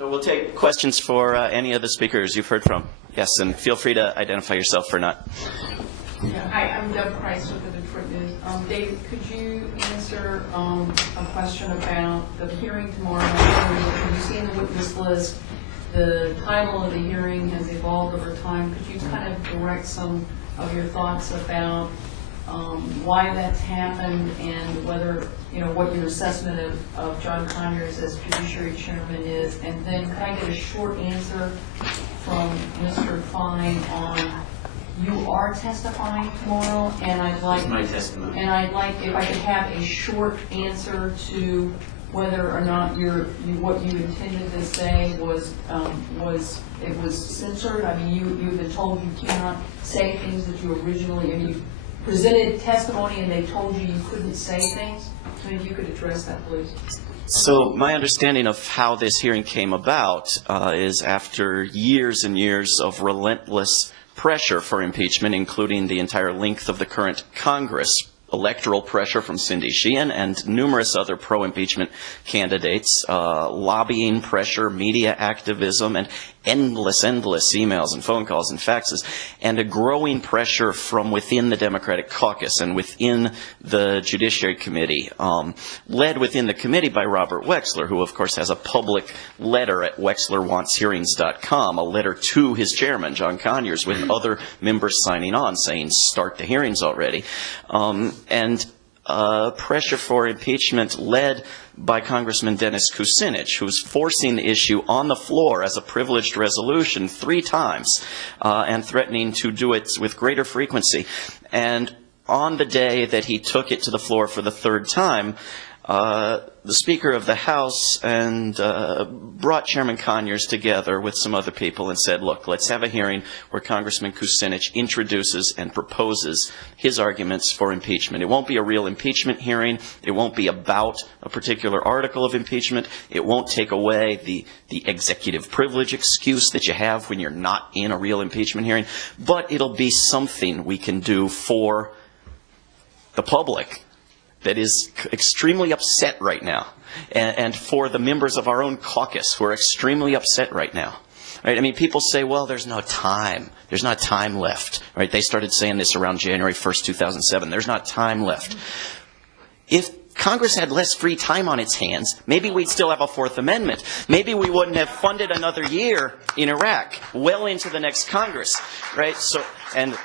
So we'll take questions for any of the speakers you've heard from. Yes, and feel free to identify yourself or not. Yeah, hi, I'm Deb Price with the Detroit News. Dave, could you answer a question about the hearing tomorrow night? Have you seen the witness list? The title of the hearing has evolved over time. Could you kind of direct some of your thoughts about why that's happened and whether, what your assessment of John Conyers as Judiciary Chairman is? And then could I get a short answer from Mr. Fein on, you are testifying tomorrow, and I'd like my testimony. And I'd like if I could have a short answer to whether or not what you intended to say was censored. I mean, you've been told you cannot say things that you originally, and you presented testimony, and they told you couldn't say things. So if you could address that, please. So my understanding of how this hearing came about is after years and years of relentless pressure for impeachment, including the entire length of the current Congress, electoral pressure from Cindy Sheehan and numerous other pro-impeachment candidates, lobbying pressure, media activism, and endless emails and phone calls and faxes, and a growing pressure from within the Democratic caucus and within the Judiciary Committee, led within the committee by Robert Wexler, who of course has a public letter at wexlerwantshearings.com, a letter to his chairman, John Conyers, with other members signing on saying, start the hearings already. And pressure for impeachment led by Congressman Dennis Kucinich, who's forcing the issue on the floor as a privileged resolution 3 times and threatening to do it with greater frequency. And on the day that he took it to the floor for the 3rd time, the Speaker of the House and brought Chairman Conyers together with some other people and said, look, let's have a hearing where Congressman Kucinich introduces and proposes his arguments for impeachment. It won't be a real impeachment hearing. It won't be about a particular article of impeachment. It won't take away the executive privilege excuse that you have when you're not in a real impeachment hearing. But it'll be something we can do for the public that is extremely upset right now, and for the members of our own caucus who are extremely upset right now. Right? I mean, people say, well, there's no time. There's not time left. Right? They started saying this around January 1st, 2007. There's not time left. If Congress had less free time on its hands, maybe we'd still have a 4th Amendment. Maybe we wouldn't have funded another year in Iraq, well into the next Congress. Right? So, and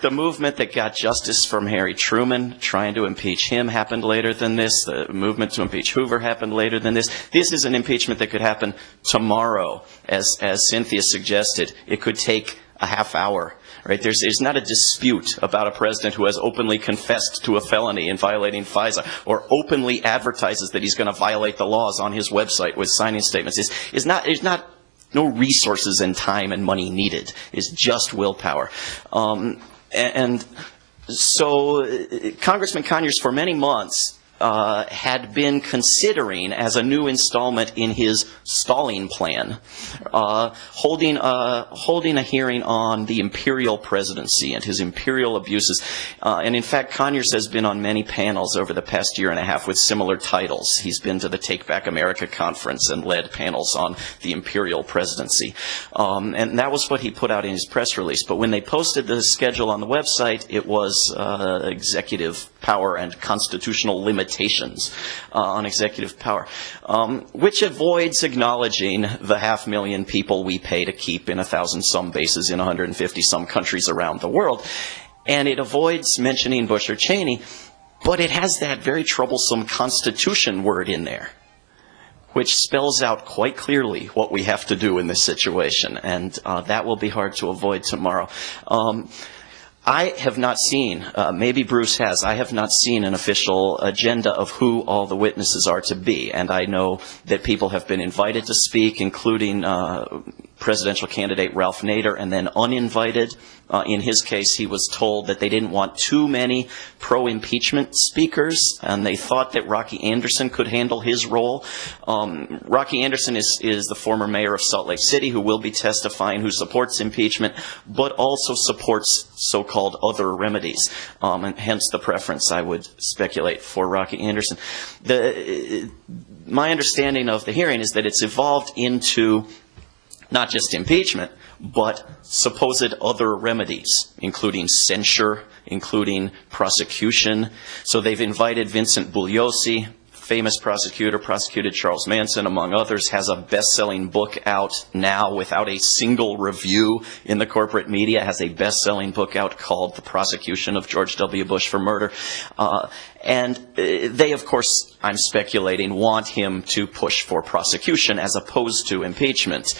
the movement that got justice from Harry Truman, trying to impeach him, happened later than this. The movement to impeach Hoover happened later than this. This is an impeachment that could happen tomorrow, as Cynthia suggested. It could take a half hour. Right? There's not a dispute about a president who has openly confessed to a felony in violating FISA, or openly advertises that he's going to violate the laws on his website with signing statements. There's not no resources and time and money needed. It's just willpower. And so Congressman Conyers, for many months, had been considering, as a new installment in his stalling plan, holding a hearing on the imperial presidency and his imperial abuses. And in fact, Conyers has been on many panels over the past year and a half with similar titles. He's been to the Take Back America conference and led panels on the imperial presidency. And that was what he put out in his press release. But when they posted the schedule on the website, it was executive power and constitutional limitations on executive power, which avoids acknowledging the 500,000 people we pay to keep in 1,000-some bases in 150-some countries around the world. And it avoids mentioning Bush or Cheney, but it has that very troublesome Constitution word in there, which spells out quite clearly what we have to do in this situation. And that will be hard to avoid tomorrow. I have not seen, maybe Bruce has, I have not seen an official agenda of who all the witnesses are to be. And I know that people have been invited to speak, including presidential candidate Ralph Nader, and then uninvited. In his case, he was told that they didn't want too many pro-impeachment speakers, and they thought that Rocky Anderson could handle his role. Rocky Anderson is the former mayor of Salt Lake City, who will be testifying, who supports impeachment, but also supports so-called other remedies, and hence the preference, I would speculate, for Rocky Anderson. my understanding of the hearing is that it's evolved into not just impeachment, but supposed other remedies, including censure, including prosecution. So they've invited Vincent Bugliosi, famous prosecutor, prosecuted Charles Manson, among others, has a best-selling book out now without a single review in the corporate media, has a best-selling book out called The Prosecution of George W. Bush for Murder. And they, of course, I'm speculating, want him to push for prosecution as opposed to impeachment.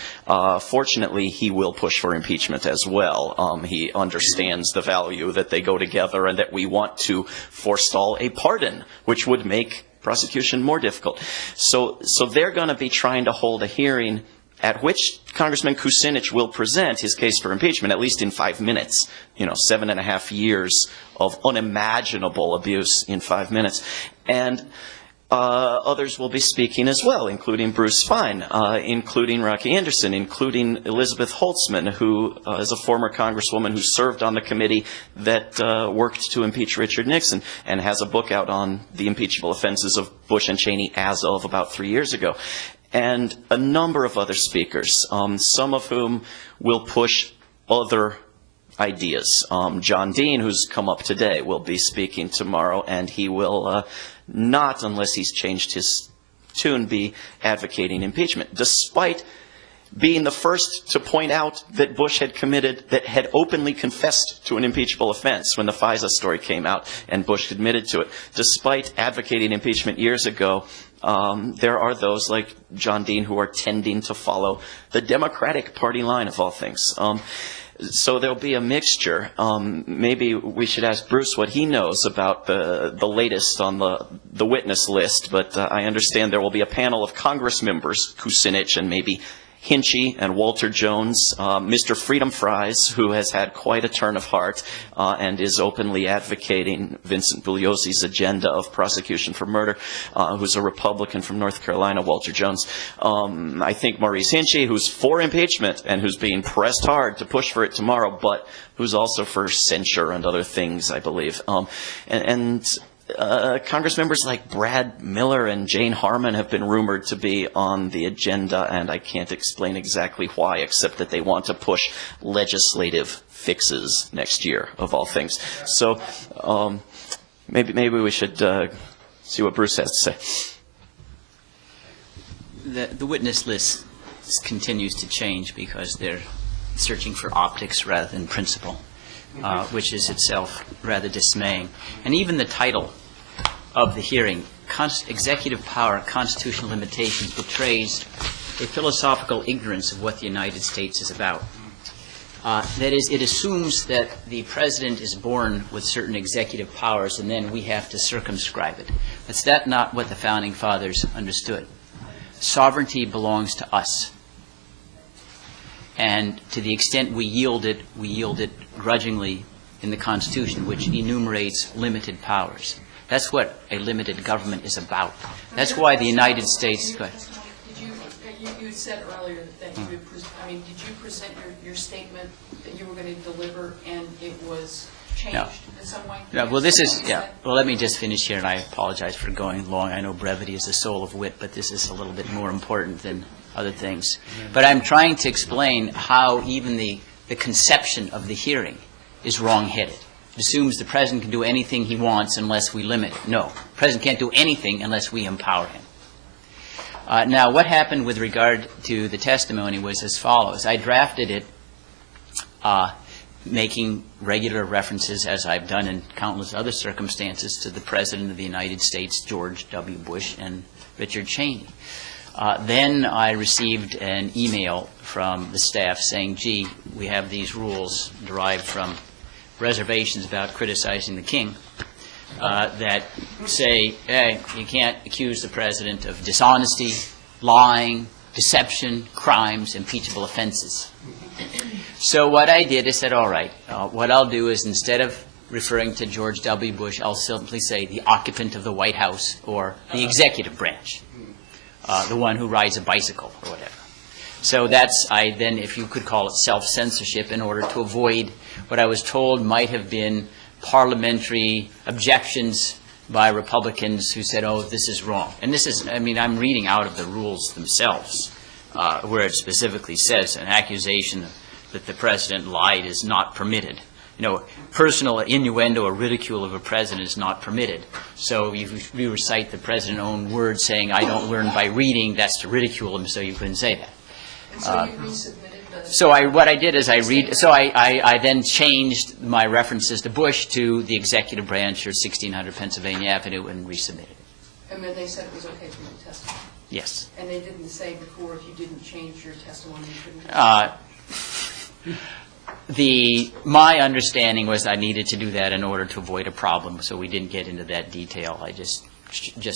Fortunately, he will push for impeachment as well. He understands the value that they go together and that we want to forestall a pardon, which would make prosecution more difficult. So they're going to be trying to hold a hearing at which Congressman Kucinich will present his case for impeachment, at least in 5 minutes. 7.5 years of unimaginable abuse in 5 minutes. And others will be speaking as well, including Bruce Fein, including Rocky Anderson, including Elizabeth Holtzman, who is a former congresswoman who served on the committee that worked to impeach Richard Nixon and has a book out on the impeachable offenses of Bush and Cheney as of about 3 years ago. And a number of other speakers, some of whom will push other ideas. John Dean, who's come up today, will be speaking tomorrow, and he will not, unless he's changed his tune, be advocating impeachment, despite being the first to point out that Bush had openly confessed to an impeachable offense when the FISA story came out and Bush admitted to it. Despite advocating impeachment years ago, there are those like John Dean who are tending to follow the Democratic Party line of all things. So there'll be a mixture. Maybe we should ask Bruce what he knows about the latest on the witness list, but I understand there will be a panel of Congress members, Kucinich and maybe Hinchey and Walter Jones, Mr. Freedom Fries, who has had quite a turn of heart and is openly advocating Vincent Bugliosi's agenda of prosecution for murder, who's a Republican from North Carolina, Walter Jones. I think Maurice Hinchey, who's for impeachment and who's being pressed hard to push for it tomorrow, but who's also for censure and other things, I believe. Congress members like Brad Miller and Jane Harman have been rumored to be on the agenda, and I can't explain exactly why, except that they want to push legislative fixes next year, of all things. So maybe we should see what Bruce has to say. The witness list continues to change because they're searching for optics rather than principle, which is itself rather dismaying. And even the title of the hearing, Executive Power, Constitutional Limitations, betrays a philosophical ignorance of what the United States is about. That is, it assumes that the President is born with certain executive powers and then we have to circumscribe it. That's not what the Founding Fathers understood. Sovereignty belongs to us. And to the extent we yield it grudgingly in the Constitution, which enumerates limited powers. That's what a limited government is about. That's why the United States... Go ahead. You said earlier that you would, did you present your statement that you were going to deliver and it was changed in some way? No, well, this is, well, let me just finish here, and I apologize for going long. I know brevity is the soul of wit, but this is a little bit more important than other things. But I'm trying to explain how even the conception of the hearing is wrong-headed. It assumes the President can do anything he wants unless we limit it. No, the President can't do anything unless we empower him. Now, what happened with regard to the testimony was as follows. I drafted it making regular references, as I've done in countless other circumstances, to the President of the United States, George W. Bush, and Richard Cheney. Then I received an email from the staff saying, gee, we have these rules derived from reservations about criticizing the king that say, hey, you can't accuse the President of dishonesty, lying, deception, crimes, impeachable offenses. So what I did is said, all right, what I'll do is instead of referring to George W. Bush, I'll simply say the occupant of the White House or the executive branch, the one who rides a bicycle or whatever. So that's, then, if you could call it self-censorship, in order to avoid what I was told might have been parliamentary objections by Republicans who said, oh, this is wrong. And this is, I mean, I'm reading out of the rules themselves, where it specifically says an accusation that the president lied is not permitted. You know, personal innuendo or ridicule of a president is not permitted. So if you recite the president's own words saying, I don't learn by reading, that's to ridicule him, so you couldn't say that. And so you resubmitted the... So what I did is I then changed my references to Bush to the executive branch or 1600 Pennsylvania Avenue and resubmitted it. And then they said it was okay for your testimony? Yes. And they didn't say before if you didn't change your testimony, you couldn't... My understanding was I needed to do that in order to avoid a problem, so we didn't get into that detail. I just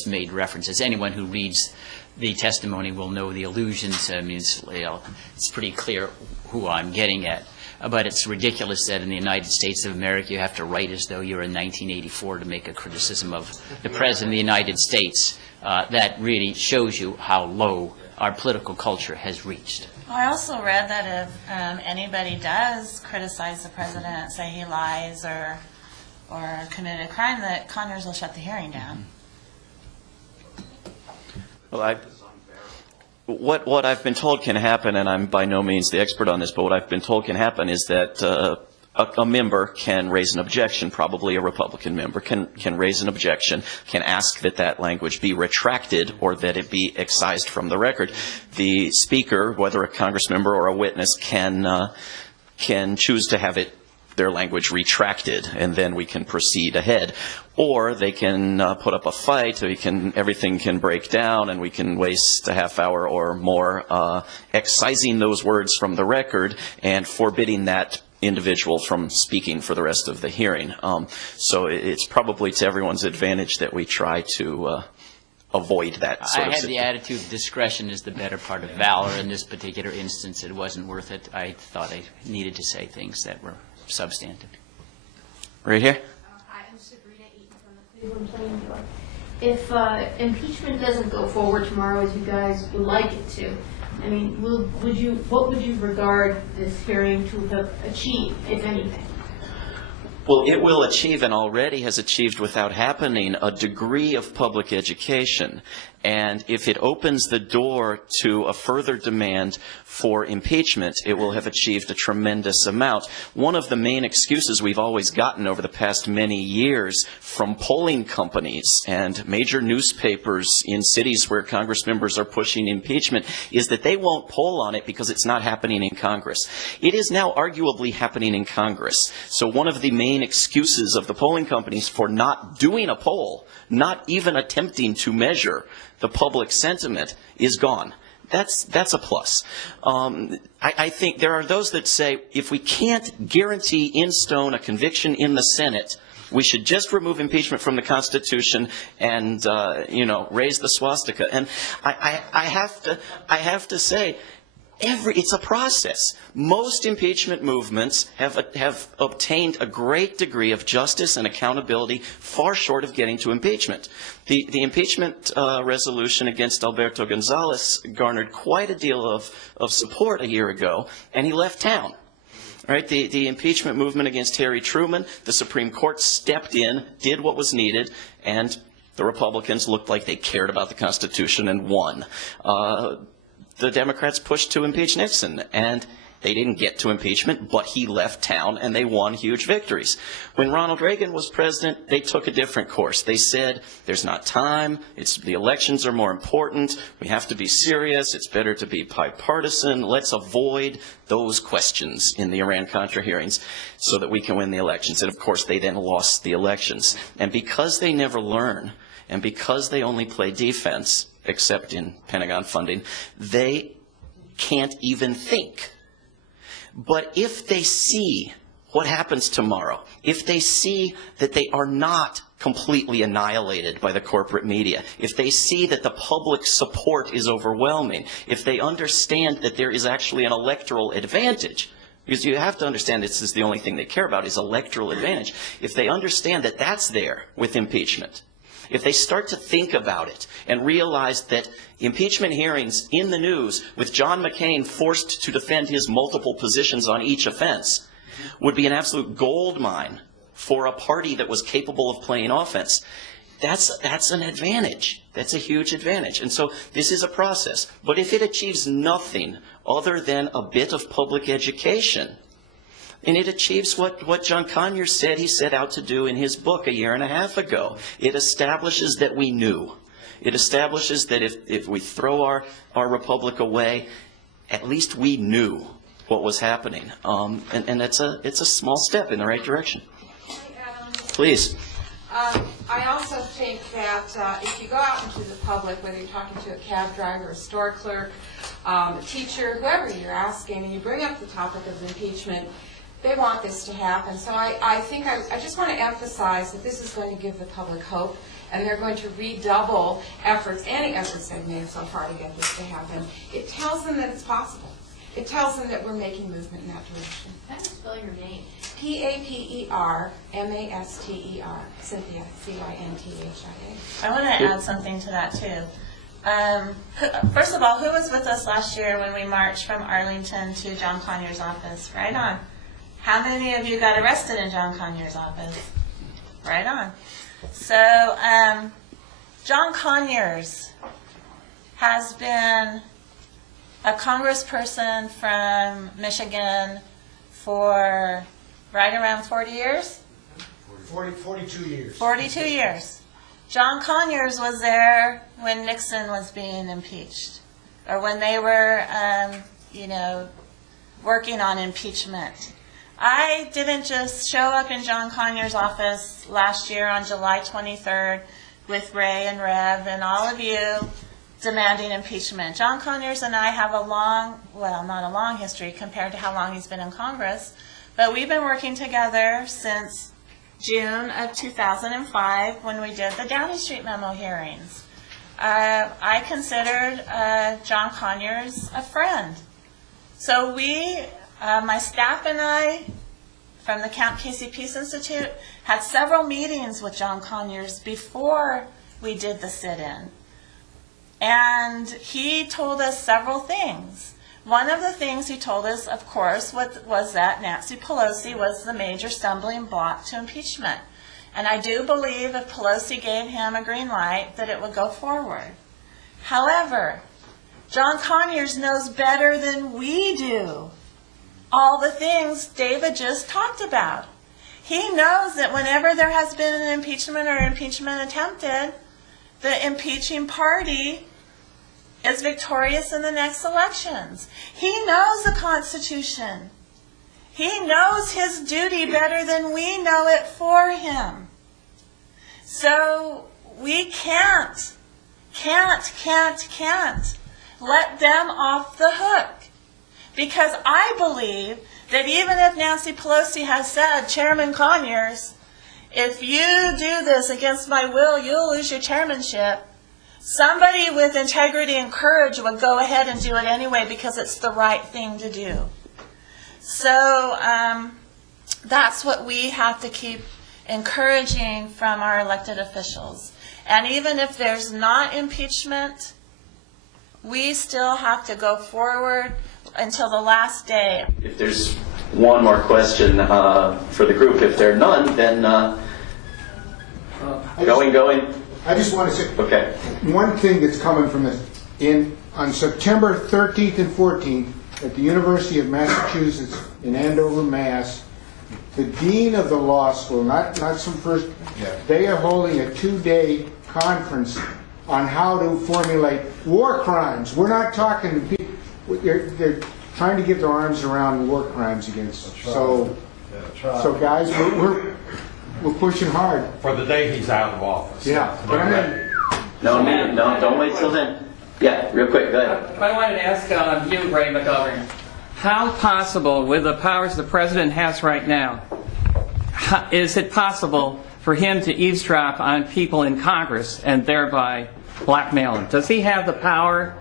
made references. Anyone who reads the testimony will know the allusions. I mean, it's pretty clear who I'm getting at. But it's ridiculous that in the United States of America you have to write as though you're in 1984 to make a criticism of the President of the United States. That really shows you how low our political culture has reached. Well, I also read that if anybody does criticize the president, say he lies or committed a crime, that Conyers will shut the hearing down. Well, what I've been told can happen, and I'm by no means the expert on this, but what I've been told can happen is that a member can raise an objection, probably a Republican member can raise an objection, can ask that that language be retracted or that it be excised from the record. The speaker, whether a Congress member or a witness, can choose to have their language retracted, and then we can proceed ahead. Or they can put up a fight, everything can break down, and we can waste a half hour or more excising those words from the record and forbidding that individual from speaking for the rest of the hearing. So it's probably to everyone's advantage that we try to avoid that sort of I had the attitude discretion is the better part of valor. In this particular instance, it wasn't worth it. I thought I needed to say things that were substantive. Right here? Hi, I'm Sabrina Eaton from the Cleveland Plain Dealer. If impeachment doesn't go forward tomorrow as you guys would like it to, I mean, what would you regard this hearing to have achieved, if anything? Well, it will achieve, and already has achieved without happening, a degree of public education. And if it opens the door to a further demand for impeachment, it will have achieved a tremendous amount. One of the main excuses we've always gotten over the past many years from polling companies and major newspapers in cities where Congress members are pushing impeachment is that they won't poll on it because it's not happening in Congress. It is now arguably happening in Congress. So one of the main excuses of the polling companies for not doing a poll, not even attempting to measure the public sentiment, is gone. That's a plus. I think there are those that say if we can't guarantee in stone a conviction in the Senate, we should just remove impeachment from the Constitution and raise the swastika. And I have to say, it's a process. Most impeachment movements have obtained a great degree of justice and accountability far short of getting to impeachment. The impeachment resolution against Alberto Gonzales garnered quite a deal of support a year ago, and he left town. Right? The impeachment movement against Harry Truman, the Supreme Court stepped in, did what was needed, and the Republicans looked like they cared about the Constitution and won. The Democrats pushed to impeach Nixon, and they didn't get to impeachment, but he left town, and they won huge victories. When Ronald Reagan was president, they took a different course. They said, there's not time, the elections are more important, we have to be serious, it's better to be bipartisan, let's avoid those questions in the Iran-Contra hearings so that we can win the elections. And of course, they then lost the elections. And because they never learn, and because they only play defense, except in Pentagon funding, they can't even think. But if they see what happens tomorrow, if they see that they are not completely annihilated by the corporate media, if they see that the public support is overwhelming, if they understand that there is actually an electoral advantage, because you have to understand this is the only thing they care about is electoral advantage. If they understand that that's there with impeachment, if they start to think about it and realize that impeachment hearings in the news with John McCain forced to defend his multiple positions on each offense would be an absolute gold mine for a party that was capable of playing offense, that's an advantage. That's a huge advantage. And so this is a process. But if it achieves nothing other than a bit of public education, and it achieves what John Conyers said he set out to do in his book a year and a half ago. It establishes that we knew. It establishes that if we throw our republic away, at least we knew what was happening. And it's a small step in the right direction. Please. I also think that if you go out into the public, whether you're talking to a cab driver, a store clerk, a teacher, whoever you're asking, and you bring up the topic of impeachment, they want this to happen. So I think I just want to emphasize that this is going to give the public hope, and they're going to redouble efforts, any efforts they've made so far to get this to happen. It tells them that it's possible. It tells them that we're making movement in that direction. How do you spell your name? Papermaster, Cynthia, Cynthia. I want to add something to that, too. First of all, who was with us last year when we marched from Arlington to John Conyers' office? Right on. How many of you got arrested in John Conyers' office? Right on. So, John Conyers has been a congressperson from Michigan for right around 40 years? 42 years. 42 years. John Conyers was there when Nixon was being impeached, or when they were, working on impeachment. I didn't just show up in John Conyers' office last year on July 23rd with Ray and Rev and all of you demanding impeachment. John Conyers and I have a long, well, not a long history compared to how long he's been in Congress, but we've been working together since June of 2005 when we did the Downey Street memo hearings. I considered John Conyers a friend. So we, my staff and I, from the Camp Casey Peace Institute, had several meetings with John Conyers before we did the sit-in. And he told us several things. One of the things he told us, of course, was that Nancy Pelosi was the major stumbling block to impeachment. And I do believe if Pelosi gave him a green light, that it would go forward. However, John Conyers knows better than we do all the things David just talked about. He knows that whenever there has been an impeachment or impeachment attempted, the impeaching party is victorious in the next elections. He knows the Constitution. He knows his duty better than we know it for him. So we can't let them off the hook. Because I believe that even if Nancy Pelosi has said, Chairman Conyers, if you do this against my will, you'll lose your chairmanship, somebody with integrity and courage would go ahead and do it anyway because it's the right thing to do. So that's what we have to keep encouraging from our elected officials. And even if there's not impeachment, we still have to go forward until the last day. If there's one more question for the group, if there are none, then going. I just want to say, Okay. one thing that's coming from this, on September 13th and 14th at the University of Massachusetts in Andover, Mass, the dean of the law school, not some first, they are holding a 2-day conference on how to formulate war crimes. We're not talking, they're trying to get their arms around war crimes against us. So guys, we're pushing hard. For the day he's out of office. Yeah. But I mean, No, don't wait till then. Yeah, real quick, go ahead. I wanted to ask you, Ray McGovern, how possible, with the powers the president has right now, is it possible for him to eavesdrop on people in Congress and thereby blackmail them? Does he have the power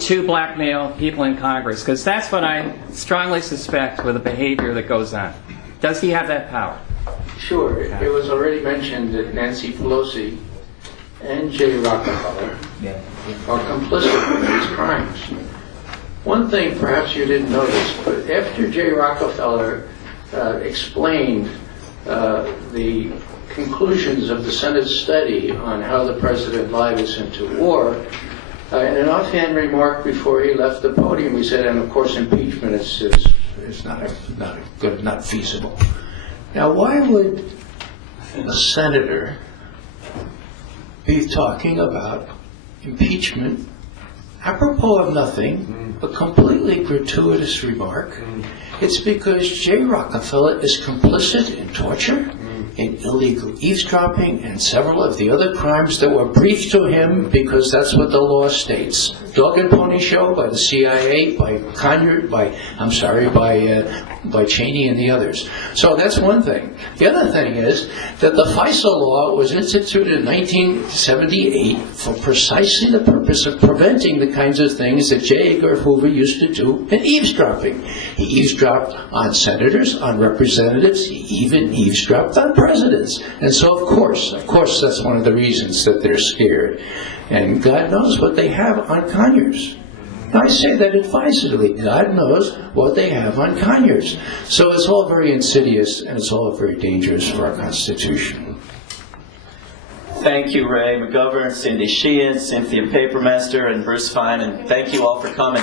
to blackmail people in Congress? Because that's what I strongly suspect with the behavior that goes on. Does he have that power? Sure. It was already mentioned that Nancy Pelosi and Jay Rockefeller are complicit in these crimes. One thing perhaps you didn't notice, but after Jay Rockefeller explained the conclusions of the Senate study on how the president lied us into war. In an offhand remark before he left the podium, he said, and of course impeachment is not feasible. Now, why would a senator be talking about impeachment apropos of nothing, a completely gratuitous remark? It's because J. Rockefeller is complicit in torture, in illegal eavesdropping, and several of the other crimes that were briefed to him because that's what the law states. Dog and Pony Show by the CIA, by Cheney and the others. So that's one thing. The other thing is that the FISA law was instituted in 1978 for precisely the purpose of preventing the kinds of things that J. Edgar Hoover used to do in eavesdropping. He eavesdropped on senators, on representatives, he even eavesdropped on presidents. And so of course that's one of the reasons that they're scared. And God knows what they have on Conyers. I say that advisedly. God knows what they have on Conyers. So it's all very insidious and it's all very dangerous for our Constitution. Thank you, Ray McGovern, Cindy Sheehan, Cynthia Papermaster, and Bruce Fein, and thank you all for coming.